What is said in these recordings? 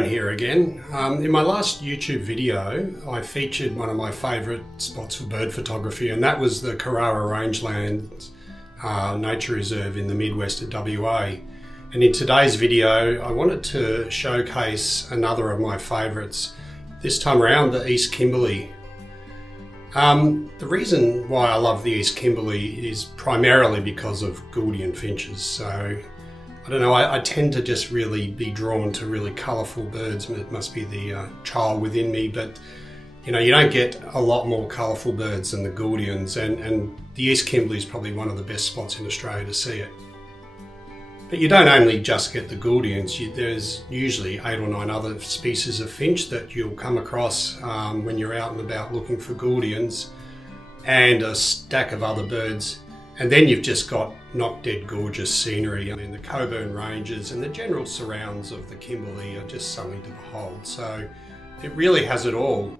Darren here again. In my last YouTube video, I featured one of my favourite spots for bird photography, and that was the Carrara Rangelands Nature Reserve in the Midwest of WA. And in today's video, I wanted to showcase another of my favourites, this time around the East Kimberley. The reason why I love the East Kimberley is primarily because of Gouldian finches. So I don't know, I tend to just really be drawn to really colourful birds. It must be the child within me, but you know, you don't get a lot more colourful birds than the Gouldians, and the East Kimberley is probably one of the best spots in Australia to see it. But you don't only just get the Gouldians, there's usually 8 or 9 other species of finch that you'll come across when you're out and about looking for Gouldians, and a stack of other birds. And then you've just got not dead gorgeous scenery. I mean, the Coburn Ranges and the general surrounds of the Kimberley are just something to behold. So it really has it all.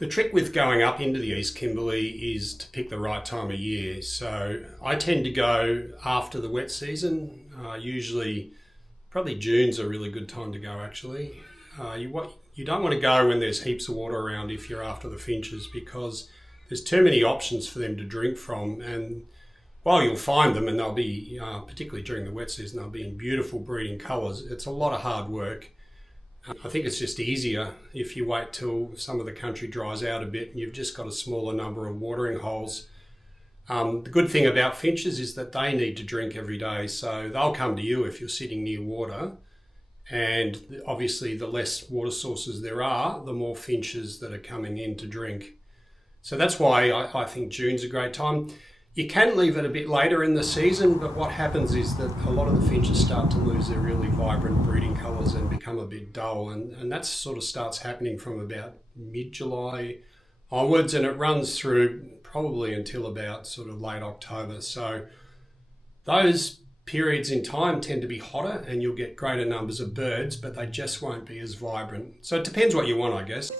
The trick with going up into the East Kimberley is to pick the right time of year. So I tend to go after the wet season. Usually, probably June's a really good time to go actually. You don't want to go when there's heaps of water around if you're after the finches, because there's too many options for them to drink from. And while you'll find them, and they'll be, particularly during the wet season, they'll be in beautiful breeding colours, it's a lot of hard work. I think it's just easier if you wait till some of the country dries out a bit and you've just got a smaller number of watering holes. The good thing about finches is that they need to drink every day, so they'll come to you if you're sitting near water. And obviously the less water sources there are, the more finches that are coming in to drink. So that's why I think June's a great time. You can leave it a bit later in the season, but what happens is that a lot of the finches start to lose their really vibrant breeding colours and become a bit dull, and that sort of starts happening from about mid-July onwards, and it runs through probably until about sort of late October. So those periods in time tend to be hotter and you'll get greater numbers of birds, but they just won't be as vibrant. So it depends what you want, I guess.